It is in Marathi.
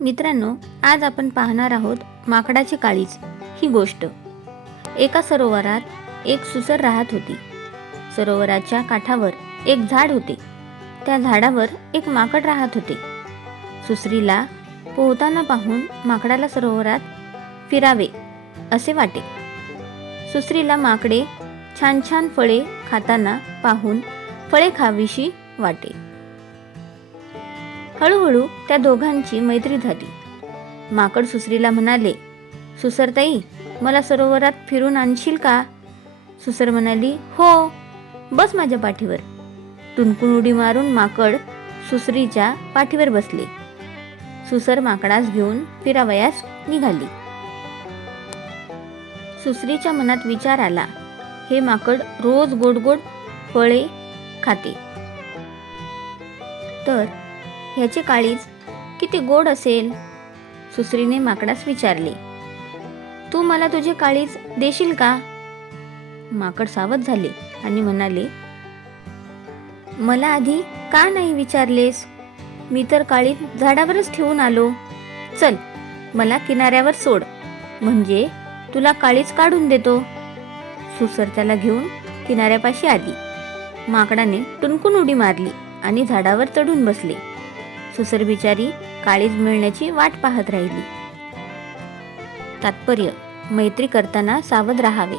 मित्रांनो, आज आपण पाहणार आहोत माकडाची काळीज ही गोष्ट. एका सरोवरात एक सुसर राहत होती. सरोवराच्या काठावर एक झाड होते. त्या झाडावर एक माकड राहत होते. सुसरीला पोहताना पाहून माकडाला सरोवरात फिरावे असे वाटे. सुसरीला माकडे छान छान फळे खाताना पाहून फळे खावीशी वाटे. हळूहळू त्या दोघांची मैत्री झाली. माकड सुसरीला म्हणाले, सुसरताई, मला सरोवरात फिरून आणशील का? सुसर म्हणाली, हो, बस माझ्या पाठीवर. टुनकून उडी मारून माकड सुसरीच्या पाठीवर बसले. सुसर माकडास घेऊन फिरावयास निघाली. सुसरीच्या मनात विचार आला, हे माकड रोज गोड गोड फळे खाते, तर ह्याचे काळीज किती गोड असेल. सुसरीने माकडास विचारले, तू मला तुझे काळीज देशील का? माकड सावध झाले आणि म्हणाले, मला आधी का नाही विचारलेस? मी तर काळीज झाडावरच ठेवून आलो. चल, मला किनाऱ्यावर सोड, म्हणजे तुला काळीज काढून देतो. सुसर त्याला घेऊन किनाऱ्यापाशी आली. माकडाने टुनकून उडी मारली आणि झाडावर चढून बसले. सुसर बिचारी काळीज मिळण्याची वाट पाहत राहिली. तात्पर्य: मैत्री करताना सावध राहावे.